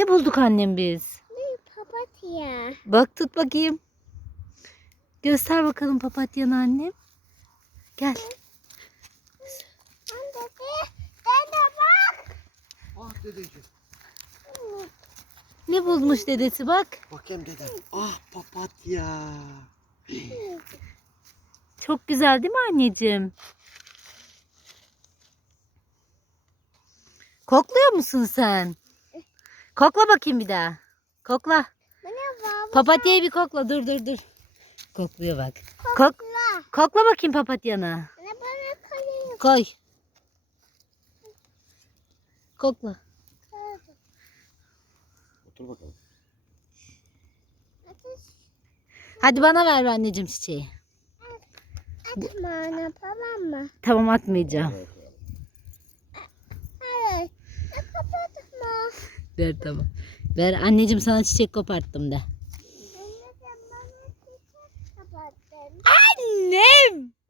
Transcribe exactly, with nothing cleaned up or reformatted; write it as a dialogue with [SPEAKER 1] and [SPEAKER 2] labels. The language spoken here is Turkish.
[SPEAKER 1] Ne bulduk annem biz?
[SPEAKER 2] Bir papatya.
[SPEAKER 1] Bak tut bakayım. Göster bakalım papatyanı annem. Gel.
[SPEAKER 2] Anne de, dede bak.
[SPEAKER 3] Ah dedeciğim.
[SPEAKER 1] Ne bulmuş dedesi bak.
[SPEAKER 3] Bakayım dedem. Ah papatya.
[SPEAKER 1] Çok güzel değil mi anneciğim? Kokluyor musun sen? Kokla bakayım bir daha. Kokla.
[SPEAKER 2] Bana baba.
[SPEAKER 1] Papatyayı bir kokla. Dur dur dur. Kokluyor bak. Kok
[SPEAKER 2] Kokla.
[SPEAKER 1] kokla bakayım papatyanı.
[SPEAKER 2] Anne bana koyayım.
[SPEAKER 1] Koy. Kokla.
[SPEAKER 3] Otur bakalım.
[SPEAKER 1] Hadi bana ver anneciğim çiçeği.
[SPEAKER 2] Atma ana tamam mı?
[SPEAKER 1] Tamam atmayacağım.
[SPEAKER 2] Hayır. Ne kapatma.
[SPEAKER 1] Ver tamam. Ver anneciğim sana çiçek koparttım de.
[SPEAKER 2] Anne sen bana çiçek kapattın.
[SPEAKER 1] Annem.